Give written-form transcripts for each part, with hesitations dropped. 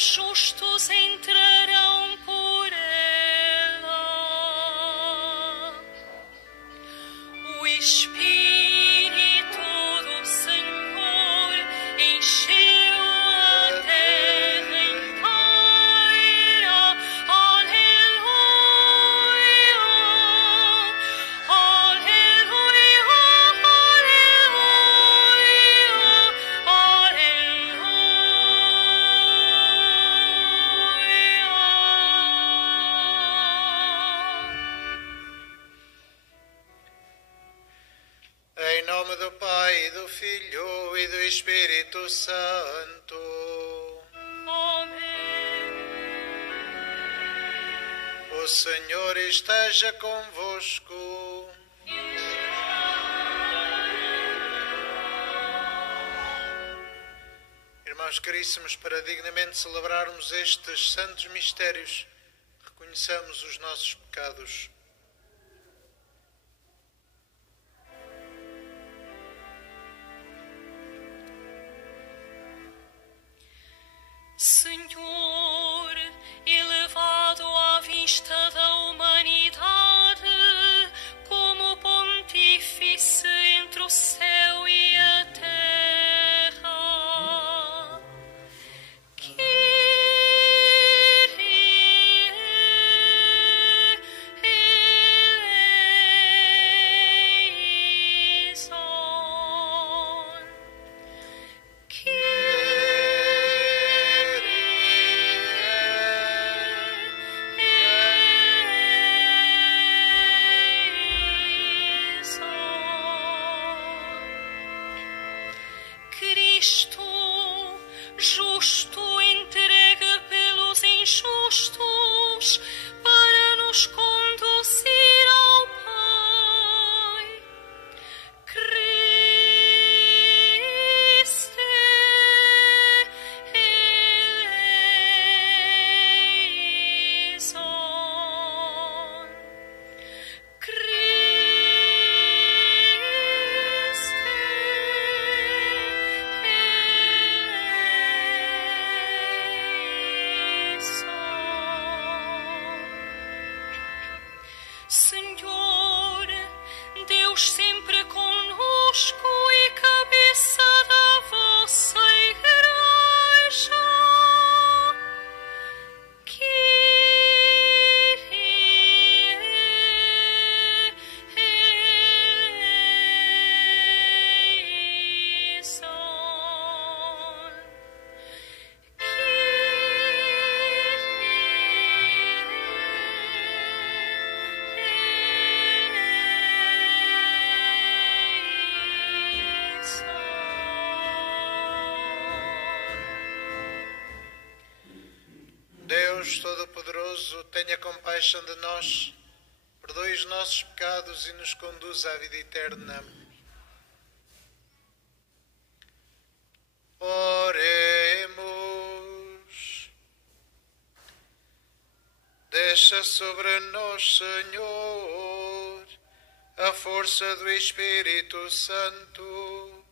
os justos entrarão por ela. O Espírito do Senhor encheu a terra inteira. Aleluia, aleluia, Em nome do Pai, e do Filho e do Espírito Santo. amém. O Senhor esteja convosco. Irmãos caríssimos, para dignamente celebrarmos estes santos mistérios, reconheçamos os nossos pecados. Senhor, elevado à vista da humanidade, como pontífice entre o céu e a terra, Cristo, justo, entregue pelos injustos para nos conduzir ao Pai. Cristo eleison. Senhor, Deus sempre conosco e cabeça da vossa Igreja, Deus Todo-Poderoso, tenha compaixão de nós, perdoe os nossos pecados e nos conduza à vida eterna. Oremos. Deixa sobre nós, Senhor, a força do Espírito Santo,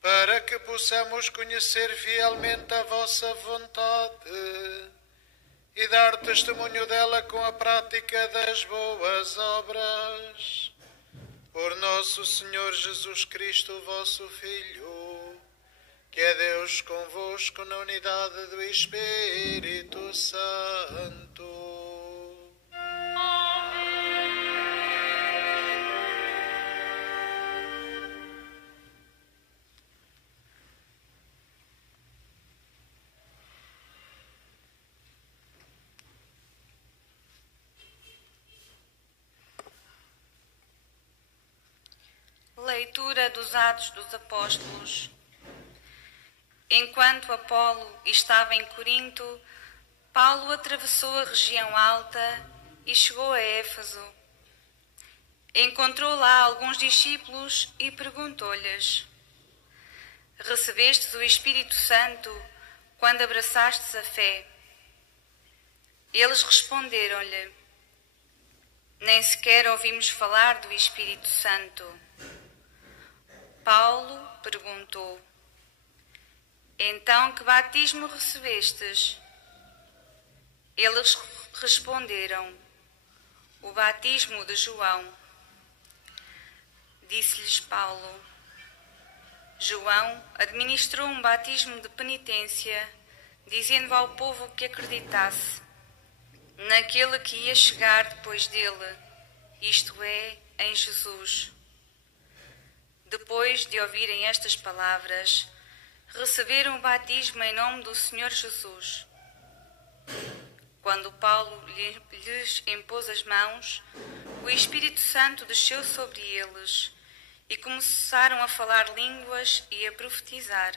para que possamos conhecer fielmente a vossa vontade e dar testemunho dela com a prática das boas obras. Por nosso Senhor Jesus Cristo, vosso Filho, que é Deus convosco na unidade do Espírito Santo. Leitura dos Atos dos Apóstolos. Enquanto Apolo estava em Corinto, Paulo atravessou a região alta e chegou a Éfeso. Encontrou lá alguns discípulos e perguntou-lhes: Recebestes o Espírito Santo quando abraçastes a fé? Eles responderam-lhe: Nem sequer ouvimos falar do Espírito Santo. Paulo perguntou: Então que batismo recebestes? Eles responderam: o batismo de João. Disse-lhes Paulo: João administrou um batismo de penitência, dizendo ao povo que acreditasse naquele que ia chegar depois dele, isto é, em Jesus. Depois de ouvirem estas palavras, receberam o batismo em nome do Senhor Jesus. Quando Paulo lhes impôs as mãos, o Espírito Santo desceu sobre eles e começaram a falar línguas e a profetizar.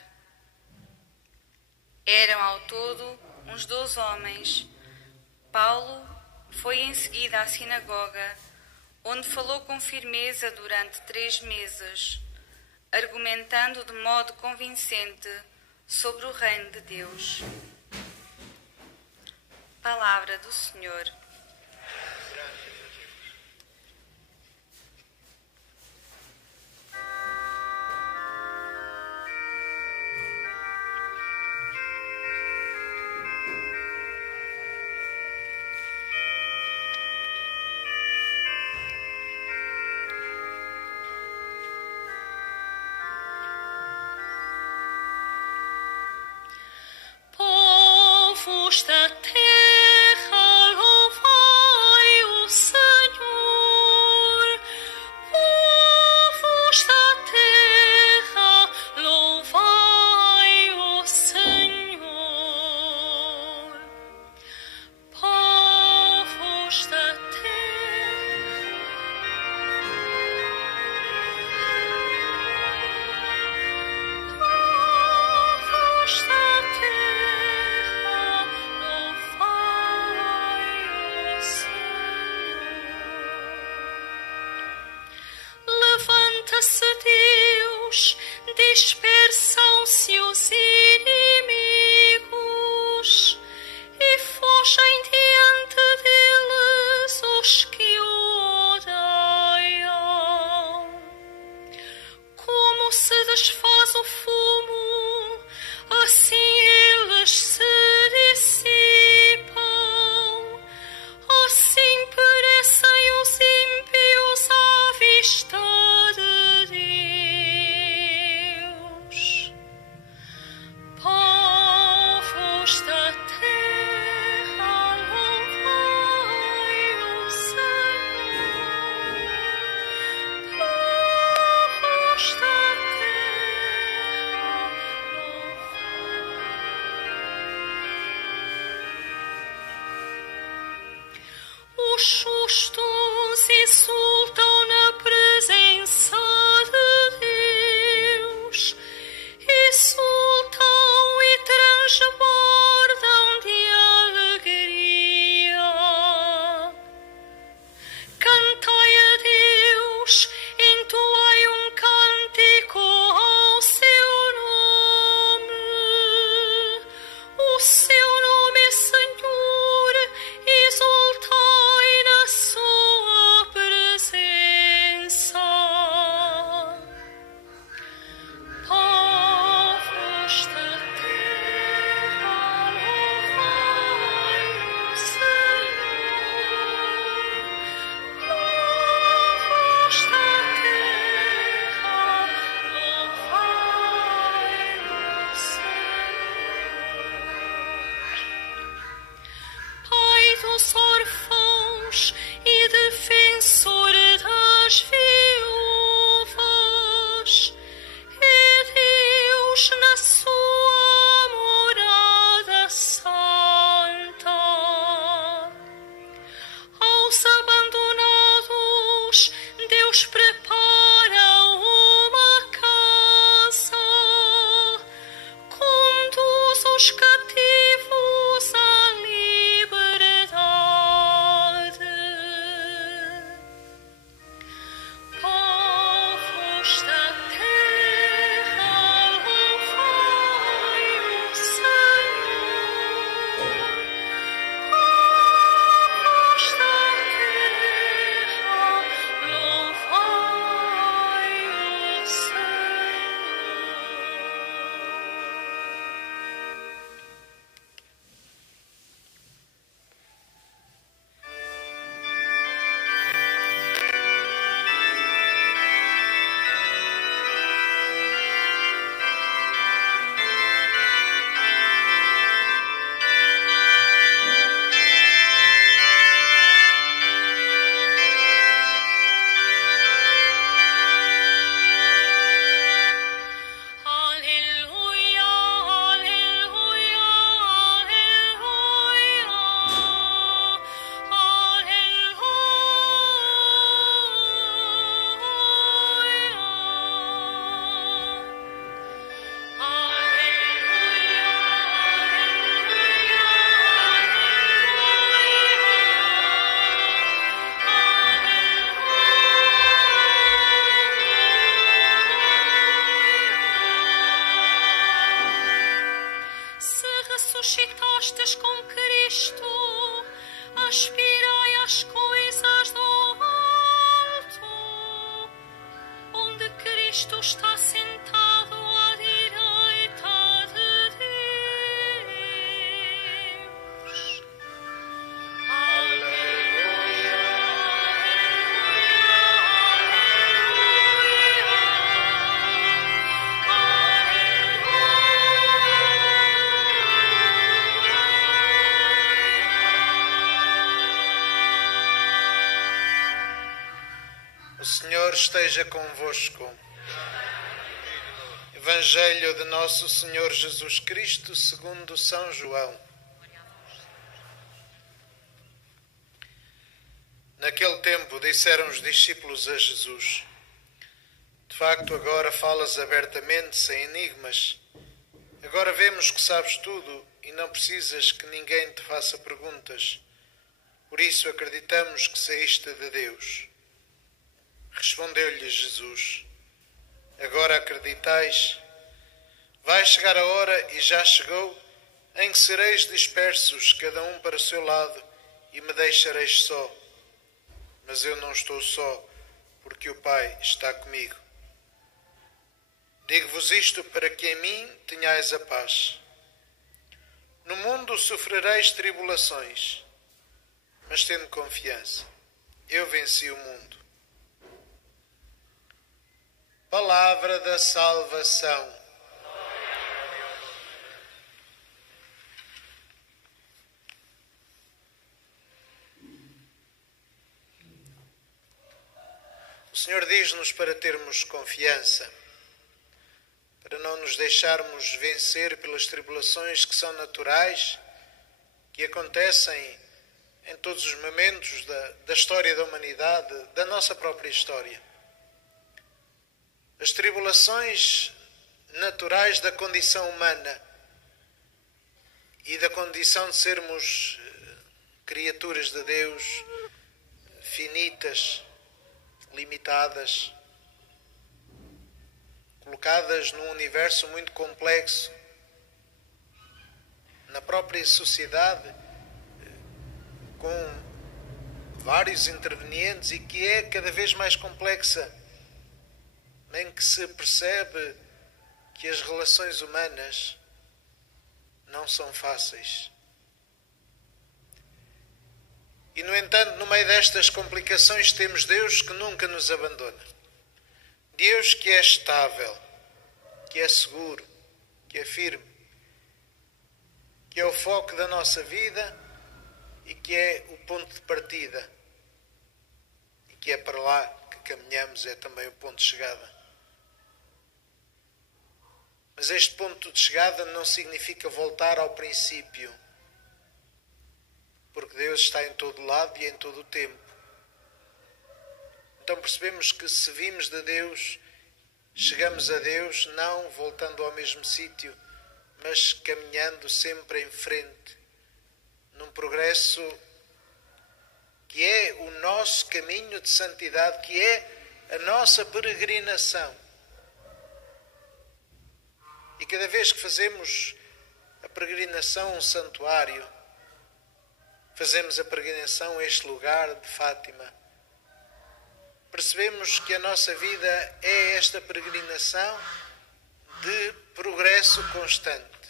Eram ao todo uns 12 homens. Paulo foi em seguida à sinagoga, onde falou com firmeza durante 3 meses, argumentando de modo convincente sobre o reino de Deus. Palavra do Senhor. Povos da terra, louvai o Senhor. Povos da terra, louvai o Senhor. Povos da terra. Povos da terra, louvai o Senhor. Levanta-se Deus, dispersam-se os inimigos e fogem diante deles os que o odeiam. Como se desfaz o fumo, assim eles se dissipam. Assim perecem os ímpios à vista de Deus. Povos da terra, louvai o Senhor. Povos da terra, louvai. Os justos exultam na presença de Deus, exultam e transbordam de alegria. Cantai a Deus, entoai um cântico ao seu nome. O seu nome é Senhor, exultai na sua presença. Povos da terra, louvai o Senhor. Povos da terra, louvai o Senhor. Pai dos órfãos e defensor das viúvas, é Deus na sua morada santa. Aos abandonados, Deus prepara uma casa, conduz os cativos à liberdade. com Cristo, aspirai às coisas do alto, onde Cristo está sentado à direita de Deus. Aleluia, O Senhor esteja convosco. Evangelho de Nosso Senhor Jesus Cristo segundo São João. Naquele tempo disseram os discípulos a Jesus: de facto, agora falas abertamente, sem enigmas. Agora vemos que sabes tudo e não precisas que ninguém te faça perguntas. Por isso acreditamos que saíste de Deus. Respondeu-lhe Jesus: agora acreditais? Vai chegar a hora, e já chegou, em que sereis dispersos, cada um para o seu lado, e me deixareis só. Mas eu não estou só, porque o Pai está comigo. Digo-vos isto para que em mim tenhais a paz. No mundo sofrereis tribulações, mas tendo confiança, eu venci o mundo. Palavra da salvação. O Senhor diz-nos para termos confiança, para não nos deixarmos vencer pelas tribulações que são naturais, que acontecem em todos os momentos da história da humanidade, da nossa própria história. As tribulações naturais da condição humana e da condição de sermos criaturas de Deus, finitas, limitadas, colocadas num universo muito complexo, na própria sociedade, com vários intervenientes, e que é cada vez mais complexa, em que se percebe que as relações humanas não são fáceis. E, no entanto, no meio destas complicações, temos Deus que nunca nos abandona. Deus que é estável, que é seguro, que é firme, que é o foco da nossa vida e que é o ponto de partida. E que é para lá que caminhamos, é também o ponto de chegada. Mas este ponto de chegada não significa voltar ao princípio, porque Deus está em todo lado e em todo o tempo. Então percebemos que se vimos de Deus, chegamos a Deus não voltando ao mesmo sítio, mas caminhando sempre em frente, num progresso que é o nosso caminho de santidade, que é a nossa peregrinação. E cada vez que fazemos a peregrinação a um santuário, fazemos a peregrinação a este lugar de Fátima, percebemos que a nossa vida é esta peregrinação de progresso constante,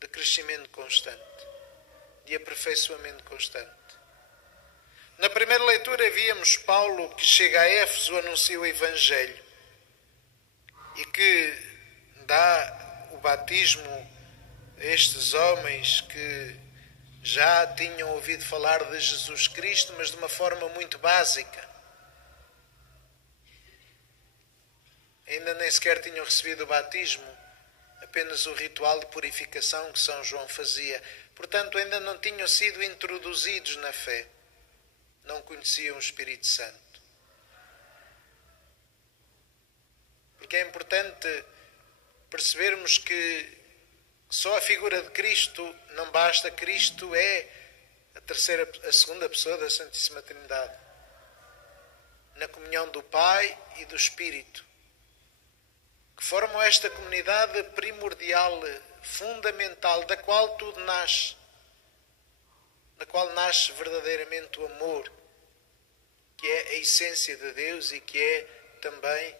de crescimento constante, de aperfeiçoamento constante. Na primeira leitura víamos Paulo que chega a Éfeso, anuncia o Evangelho e que dá o batismo a estes homens que já tinham ouvido falar de Jesus Cristo, mas de uma forma muito básica. Ainda nem sequer tinham recebido o batismo, apenas o ritual de purificação que São João fazia. Portanto, ainda não tinham sido introduzidos na fé. Não conheciam o Espírito Santo. Porque é importante percebermos que só a figura de Cristo não basta. Cristo é a segunda pessoa da Santíssima Trindade, na comunhão do Pai e do Espírito, que formam esta comunidade primordial, fundamental, da qual tudo nasce. na qual nasce verdadeiramente o amor, que é a essência de Deus e que é também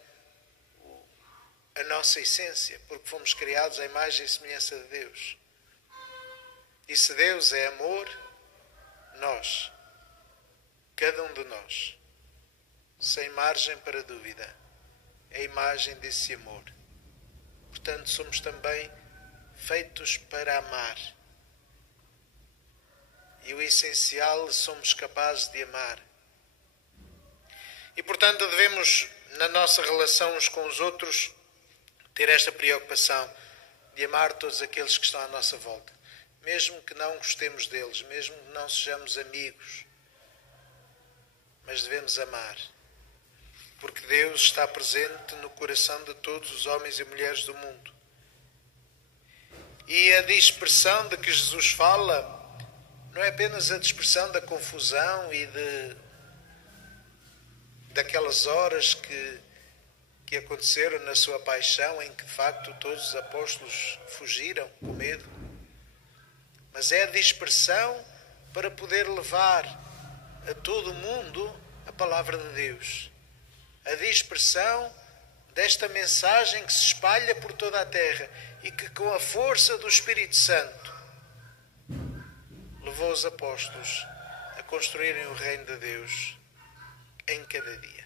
a nossa essência, porque fomos criados à imagem e semelhança de Deus. E se Deus é amor, nós, cada um de nós, sem margem para dúvida, é a imagem desse amor. Portanto, somos também feitos para amar. E o essencial, somos capazes de amar. E, portanto, devemos, na nossa relação uns com os outros, ter esta preocupação de amar todos aqueles que estão à nossa volta. Mesmo que não gostemos deles, mesmo que não sejamos amigos. Mas devemos amar. Porque Deus está presente no coração de todos os homens e mulheres do mundo. E a dispersão de que Jesus fala não é apenas a dispersão da confusão e daquelas horas que aconteceram na sua paixão, em que de facto todos os apóstolos fugiram com medo. Mas é a dispersão para poder levar a todo o mundo a palavra de Deus. A dispersão desta mensagem que se espalha por toda a terra e que, com a força do Espírito Santo, levou os apóstolos a construírem o reino de Deus em cada dia.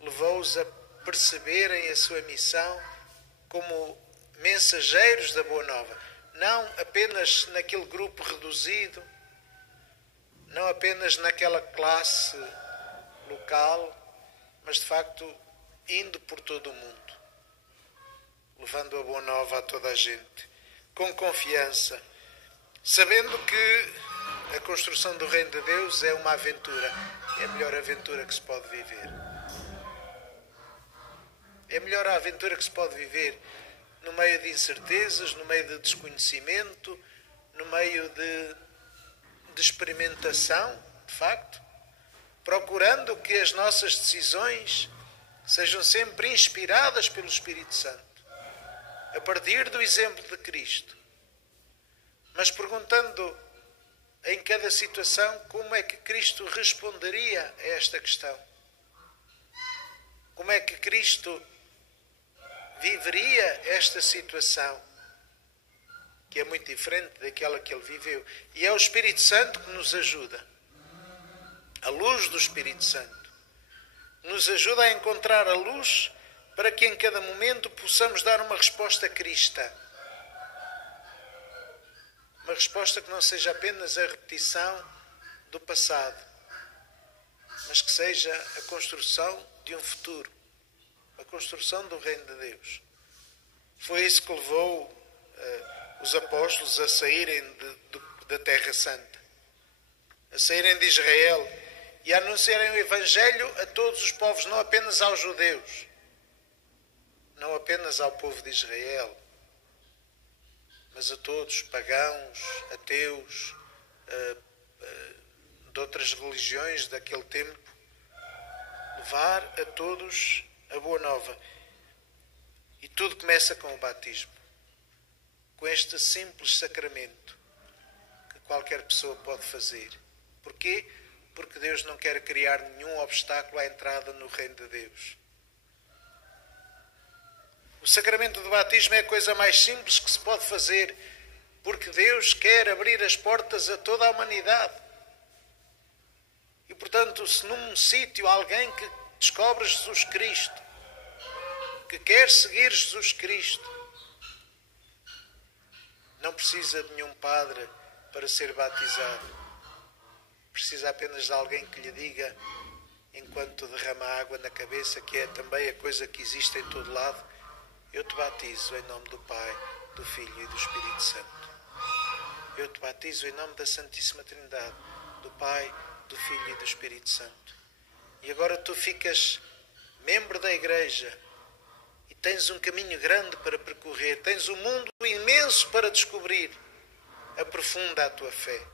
Levou-os a perceberem a sua missão como mensageiros da Boa Nova. Não apenas naquele grupo reduzido, não apenas naquela classe local, mas de facto indo por todo o mundo, levando a Boa Nova a toda a gente, com confiança, sabendo que a construção do reino de Deus é uma aventura, é a melhor aventura que se pode viver. É a melhor aventura que se pode viver no meio de incertezas, no meio de desconhecimento, no meio de experimentação, de facto, procurando que as nossas decisões sejam sempre inspiradas pelo Espírito Santo, a partir do exemplo de Cristo, mas perguntando em cada situação como é que Cristo responderia a esta questão. Como é que Cristo viveria esta situação, que é muito diferente daquela que ele viveu. E é o Espírito Santo que nos ajuda. A luz do Espírito Santo nos ajuda a encontrar a luz para que em cada momento possamos dar uma resposta cristã. Uma resposta que não seja apenas a repetição do passado, mas que seja a construção de um futuro, a construção do reino de Deus. Foi isso que levou os apóstolos a saírem da Terra Santa, a saírem de Israel e a anunciarem o Evangelho a todos os povos, não apenas aos judeus, não apenas ao povo de Israel, mas a todos, pagãos, ateus, de outras religiões daquele tempo, levar a todos a Boa Nova. E tudo começa com o batismo, com este simples sacramento que qualquer pessoa pode fazer. Porquê? Porque Deus não quer criar nenhum obstáculo à entrada no reino de Deus. O sacramento do batismo é a coisa mais simples que se pode fazer, porque Deus quer abrir as portas a toda a humanidade. E, portanto, se num sítio há alguém que descobre Jesus Cristo, que quer seguir Jesus Cristo, não precisa de nenhum padre para ser batizado. Precisa apenas de alguém que lhe diga, enquanto derrama água na cabeça, que é também a coisa que existe em todo lado: eu te batizo em nome do Pai, do Filho e do Espírito Santo. Eu te batizo em nome da Santíssima Trindade, do Pai, do Filho e do Espírito Santo. E agora tu ficas membro da Igreja e tens um caminho grande para percorrer, tens um mundo imenso para descobrir. Aprofunda a tua fé.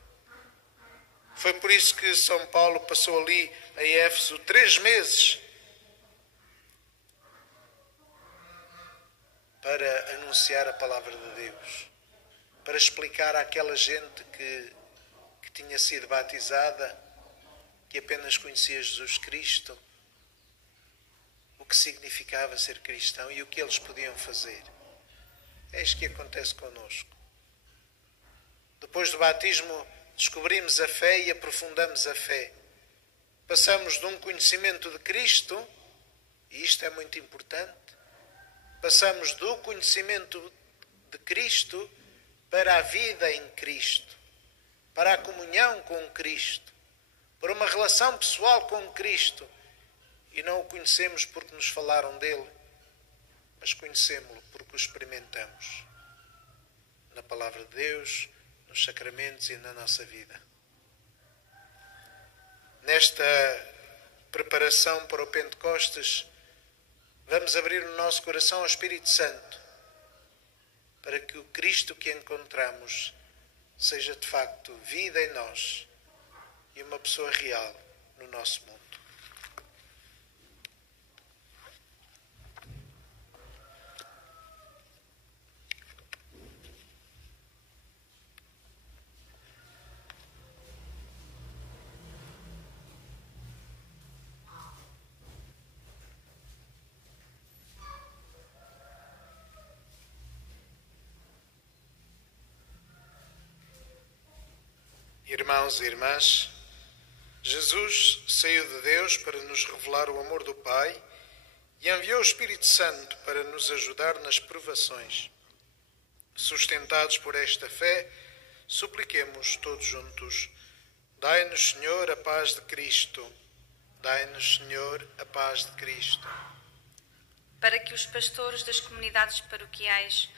Foi por isso que São Paulo passou ali em Éfeso 3 meses para anunciar a palavra de Deus, para explicar àquela gente que tinha sido batizada, que apenas conhecia Jesus Cristo, o que significava ser cristão e o que eles podiam fazer. É isto que acontece connosco. Depois do batismo, descobrimos a fé e aprofundamos a fé. Passamos de um conhecimento de Cristo, e isto é muito importante, passamos do conhecimento de Cristo para a vida em Cristo, para a comunhão com Cristo, para uma relação pessoal com Cristo. E não o conhecemos porque nos falaram dele, mas conhecemos-lo porque o experimentamos na palavra de Deus, nos sacramentos e na nossa vida. Nesta preparação para o Pentecostes, vamos abrir o nosso coração ao Espírito Santo, para que o Cristo que encontramos seja de facto vida em nós e uma pessoa real no nosso mundo. Irmãos e irmãs, Jesus saiu de Deus para nos revelar o amor do Pai e enviou o Espírito Santo para nos ajudar nas provações. Sustentados por esta fé, supliquemos todos juntos: dai-nos, Senhor, a paz de Cristo. Dai-nos, Senhor, a paz de Cristo. Para que os pastores das comunidades paroquiais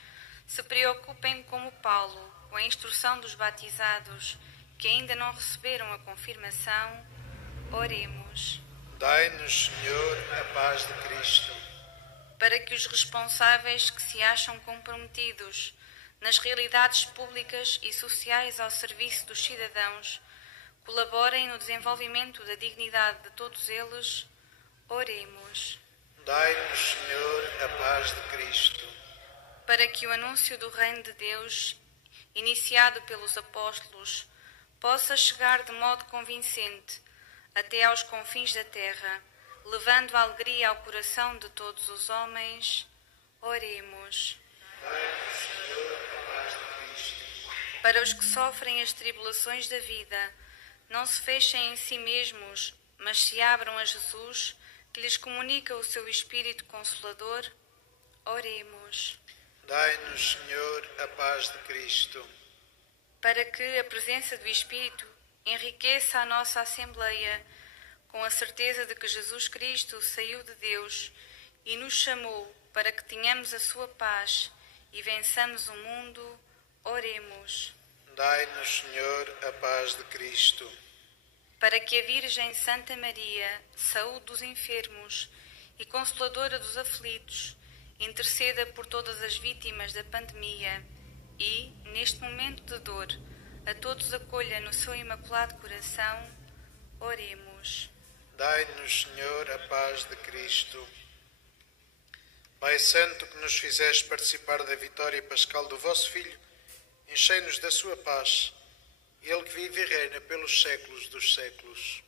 se preocupem, como Paulo, com a instrução dos batizados que ainda não receberam a confirmação, oremos. Dai-nos, Senhor, a paz de Cristo. Para que os responsáveis que se acham comprometidos nas realidades públicas e sociais ao serviço dos cidadãos colaborem no desenvolvimento da dignidade de todos eles, oremos. Dai-nos, Senhor, a paz de Cristo. Para que o anúncio do Reino de Deus, iniciado pelos apóstolos, possa chegar de modo convincente até aos confins da terra, levando a alegria ao coração de todos os homens, oremos. Dai-nos, Senhor, a paz de Cristo. Para os que sofrem as tribulações da vida, não se fechem em si mesmos, mas se abram a Jesus, que lhes comunica o seu Espírito Consolador, oremos. Dai-nos, Senhor, a paz de Cristo. Para que a presença do Espírito enriqueça a nossa Assembleia com a certeza de que Jesus Cristo saiu de Deus e nos chamou para que tenhamos a sua paz e vençamos o mundo, oremos. Dai-nos, Senhor, a paz de Cristo. Para que a Virgem Santa Maria, saúde dos enfermos e consoladora dos aflitos, interceda por todas as vítimas da pandemia e, neste momento de dor, a todos acolha no seu imaculado coração, oremos. Dai-nos, Senhor, a paz de Cristo. Pai Santo, que nos fizeste participar da vitória pascal do vosso Filho, enchei-nos da sua paz, Ele que vive e reina pelos séculos dos séculos.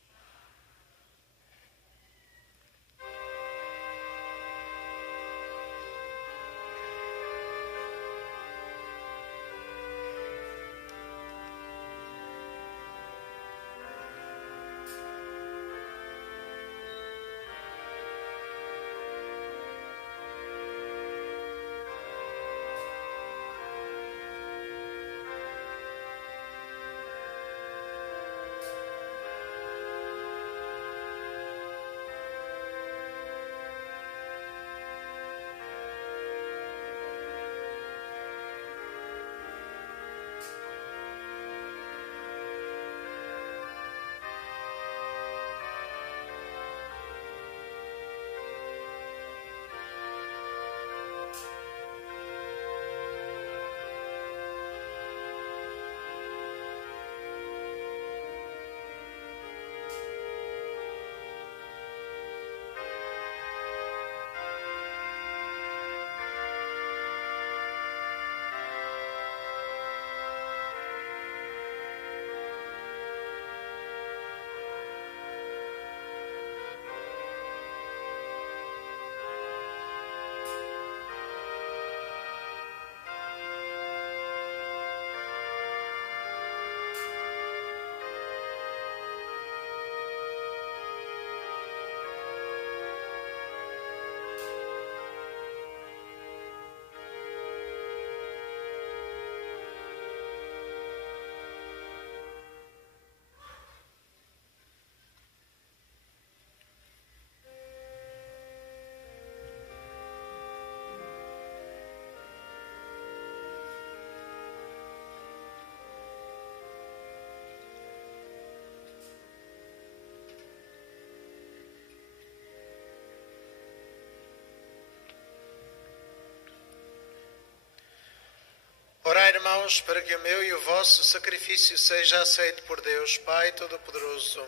Orai, irmãos, para que o meu e o vosso sacrifício seja aceito por Deus, Pai Todo-Poderoso.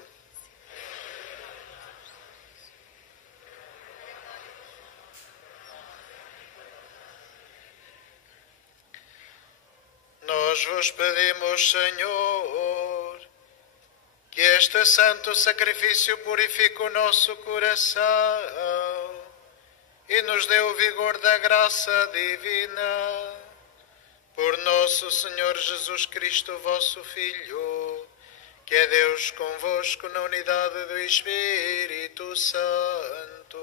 Nós vos pedimos, Senhor, que este santo sacrifício purifique o nosso coração e nos dê o vigor da graça divina. Por nosso Senhor Jesus Cristo, vosso Filho, que é Deus convosco na unidade do Espírito Santo.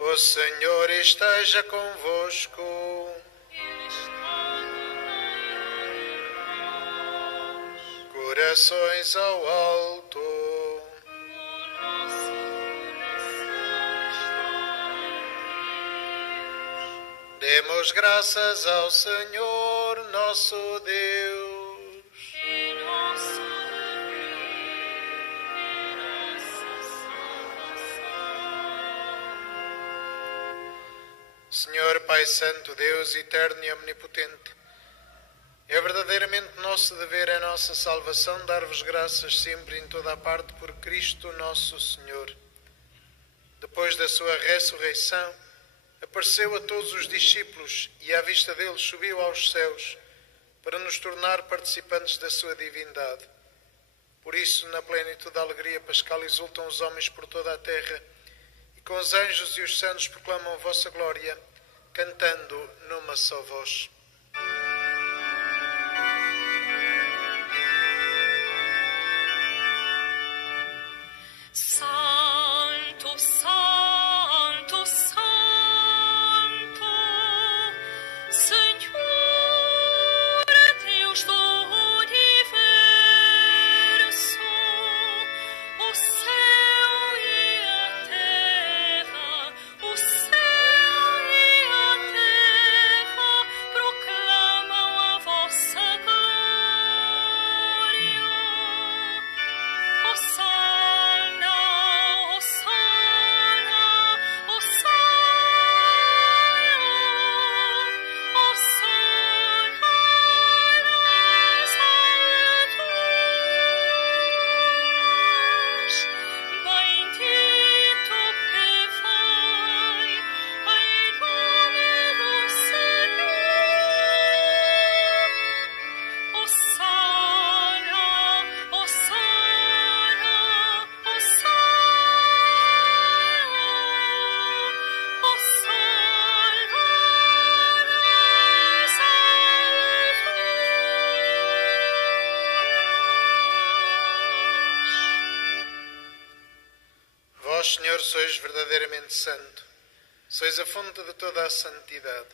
O Senhor esteja convosco. Corações ao alto. Demos graças ao Senhor nosso Deus. Senhor Pai Santo, Deus eterno e omnipotente, é verdadeiramente nosso dever, é nossa salvação, dar-vos graças sempre em toda a parte por Cristo nosso Senhor. Depois da sua ressurreição, apareceu a todos os discípulos e à vista deles subiu aos céus para nos tornar participantes da sua divindade. Por isso, na plenitude da alegria pascal, exultam os homens por toda a terra e com os anjos e os santos proclamam a vossa glória, cantando numa só voz. Santo, Santo, Santo, Senhor Deus do universo, o céu e a terra, o céu e a terra proclamam a vossa glória. Hosana, Hosana, Hosana, Hosana nas alturas. Bendito que vai em nome do Senhor. Hosana, Hosana, Hosana, Hosana nas alturas. Vós, Senhor, sois verdadeiramente santo, sois a fonte de toda a santidade.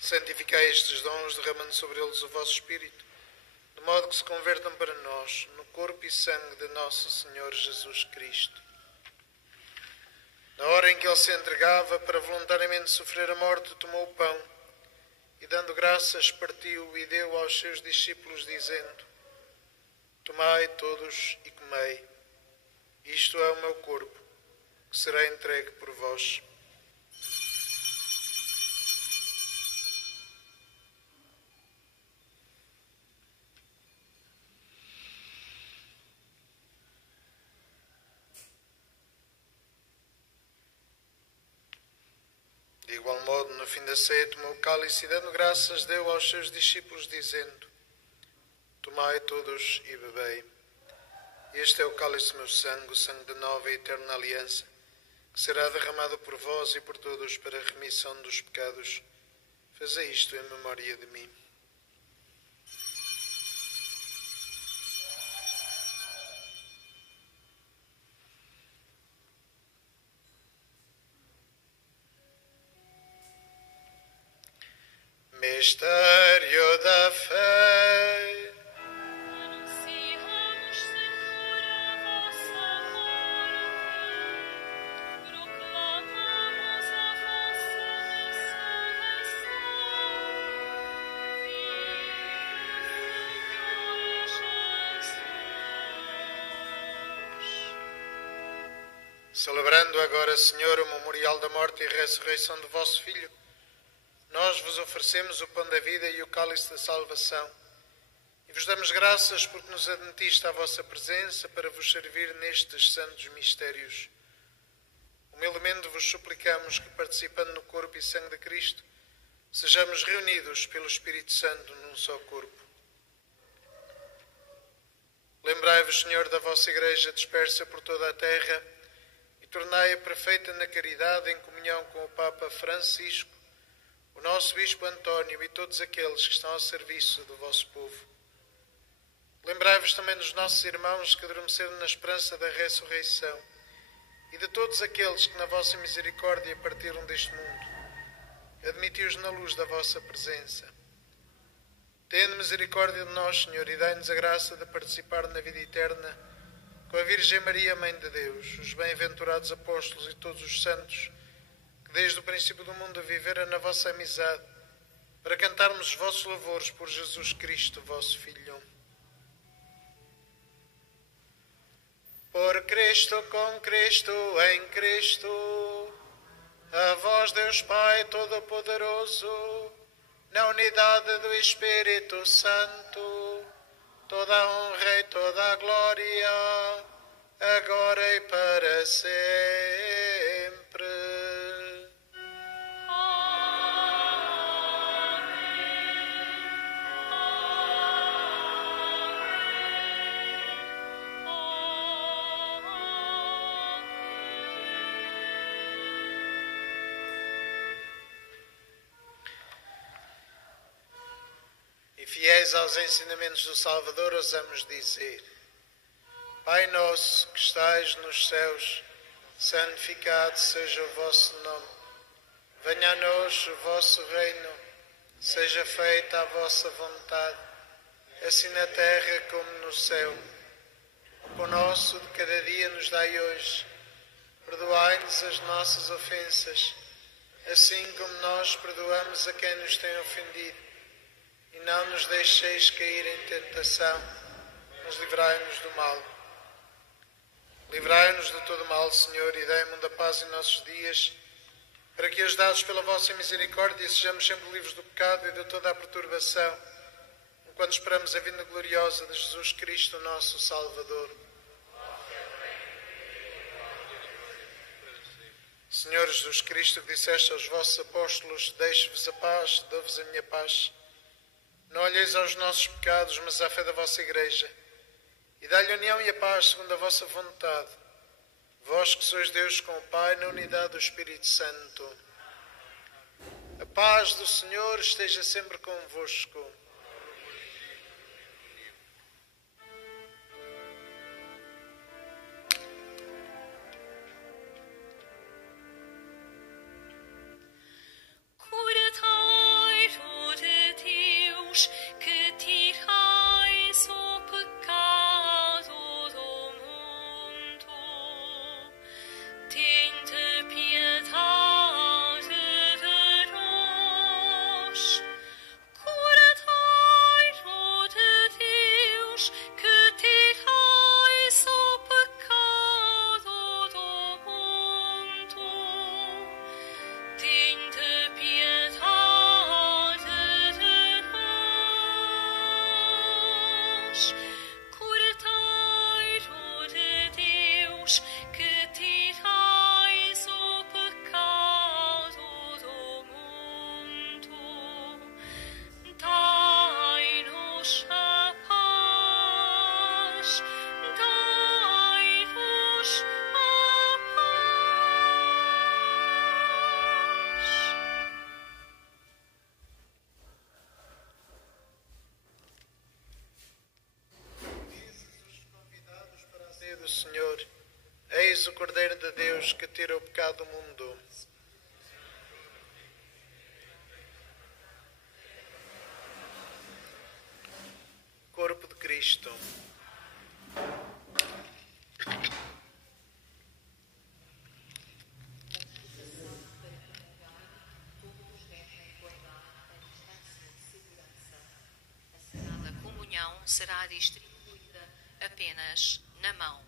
Santificai estes dons, derramando sobre eles o vosso Espírito, de modo que se convertam para nós no corpo e sangue de nosso Senhor Jesus Cristo. Na hora em que ele se entregava para voluntariamente sofrer a morte, tomou o pão e, dando graças, partiu e deu aos seus discípulos, dizendo: Tomai todos e comei. Isto é o meu corpo, que será entregue por vós. De igual modo, no fim da ceia, tomou o cálice e, dando graças, deu aos seus discípulos, dizendo: Tomai todos e bebei. Este é o cálice do meu sangue, o sangue da nova e eterna aliança, que será derramado por vós e por todos para a remissão dos pecados. Fazei isto em memória de mim. Mistério da fé. Anunciamos, Senhor, a vossa morte, proclamamos a vossa ressurreição. Viva, Senhor Jesus. Celebrando agora Senhor, o memorial da morte e ressurreição do vosso Filho, nós vos oferecemos o pão da vida e o cálice da salvação. E vos damos graças porque nos admitiste à vossa presença para vos servir nestes santos mistérios. Humildemente vos suplicamos que, participando no corpo e sangue de Cristo, sejamos reunidos pelo Espírito Santo num só corpo. Lembrai-vos, Senhor, da vossa Igreja dispersa por toda a terra e tornai-a perfeita na caridade em comunhão com o Papa Francisco, o nosso Bispo António e todos aqueles que estão ao serviço do vosso povo. Lembrai-vos também dos nossos irmãos que adormeceram na esperança da ressurreição e de todos aqueles que na vossa misericórdia partiram deste mundo. Admiti-os na luz da vossa presença. Tende misericórdia de nós, Senhor, e dai-nos a graça de participar na vida eterna com a Virgem Maria, Mãe de Deus, os bem-aventurados apóstolos e todos os santos que desde o princípio do mundo viveram na vossa amizade, para cantarmos os vossos louvores por Jesus Cristo, vosso Filho. Por Cristo, com Cristo, em Cristo, a vós, Deus Pai Todo-Poderoso, na unidade do Espírito Santo, toda a honra e toda a glória, agora e para sempre. Fiéis aos ensinamentos do Salvador, ousamos dizer: Pai nosso que estais nos céus, santificado seja o vosso nome. Venha a nós o vosso reino, seja feita a vossa vontade, assim na terra como no céu. O pão nosso de cada dia nos dai hoje. Perdoai-nos as nossas ofensas, assim como nós perdoamos a quem nos tem ofendido. E não nos deixeis cair em tentação, mas livrai-nos do mal. Livrai-nos de todo mal, Senhor, e dai-nos a paz em nossos dias, para que, ajudados pela vossa misericórdia, sejamos sempre livres do pecado e de toda a perturbação, enquanto esperamos a vinda gloriosa de Jesus Cristo, nosso Salvador. Senhor Jesus Cristo, que disseste aos vossos apóstolos: deixe-vos a paz, dou-vos a minha paz. Não olheis aos nossos pecados, mas à fé da vossa Igreja, e dá-lhe a união e a paz segundo a vossa vontade. Vós que sois Deus com o Pai, na unidade do Espírito Santo. A paz do Senhor esteja sempre convosco. Senhor, eis o Cordeiro de Deus que tira o pecado do mundo. Corpo de Cristo. A Sagrada Comunhão será distribuída apenas na mão.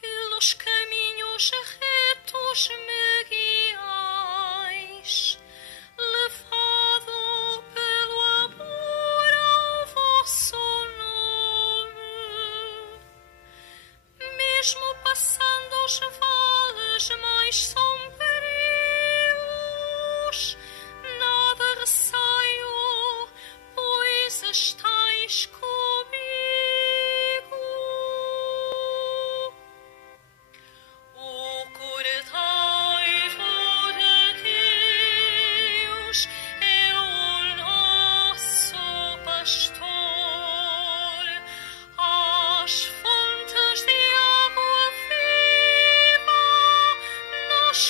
Pelos caminhos retos me guiais, levado pelo amor ao vosso nome. Mesmo passando os vales mais sombrios, nada receio, pois estais comigo. O Cordeiro de Deus é o nosso pastor, às fontes de água viva nos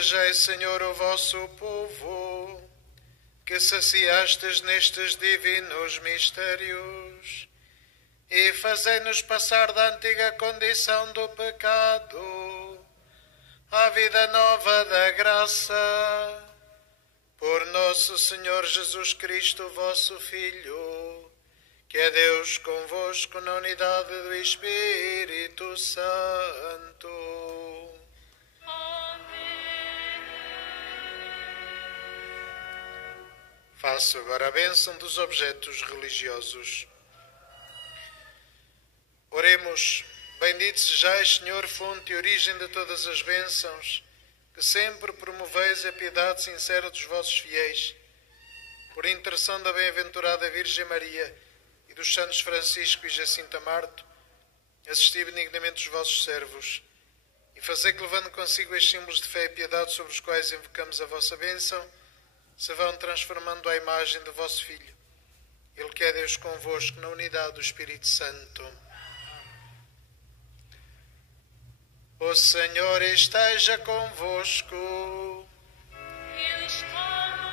Protejei, Senhor, o vosso povo, que saciastes nestes divinos mistérios, e fazei-nos passar da antiga condição do pecado à vida nova da graça. Por nosso Senhor Jesus Cristo, vosso Filho, que é Deus convosco na unidade do Espírito Santo. Faço agora a bênção dos objetos religiosos. Oremos. Bendito sejais, Senhor, fonte e origem de todas as bênçãos, que sempre promoveis a piedade sincera dos vossos fiéis. Por intercessão da bem-aventurada Virgem Maria e dos santos Francisco e Jacinta Marto, assisti benignamente os vossos servos, e fazei que, levando consigo estes símbolos de fé e piedade sobre os quais invocamos a vossa bênção, se vão transformando à imagem do vosso Filho, Ele que é Deus convosco na unidade do Espírito Santo. O Senhor esteja convosco. Ele está no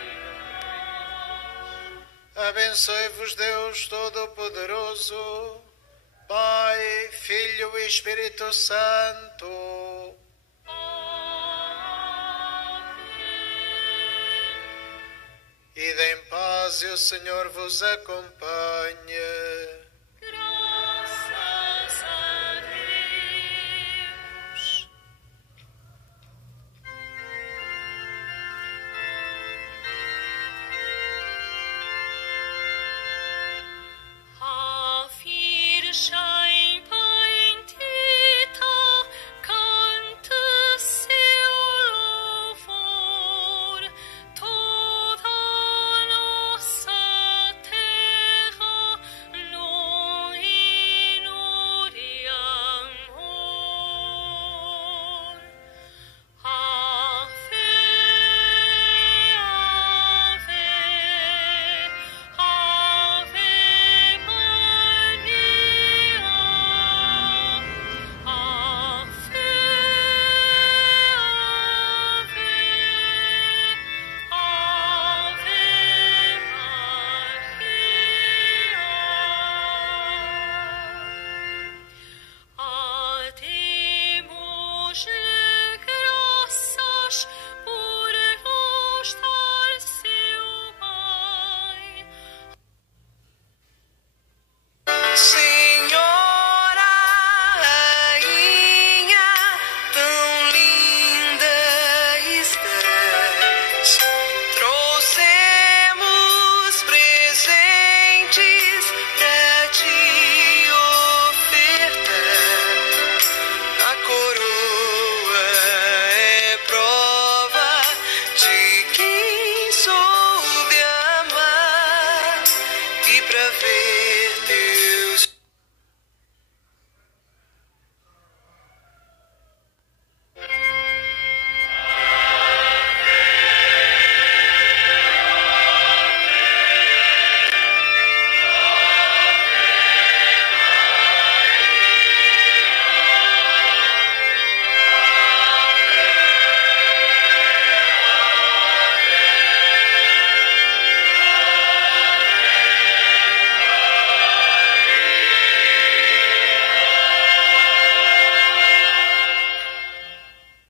meio de nós. Abençoe-vos Deus Todo-Poderoso, Pai, Filho e Espírito Santo. Ide em paz e o Senhor vos acompanhe.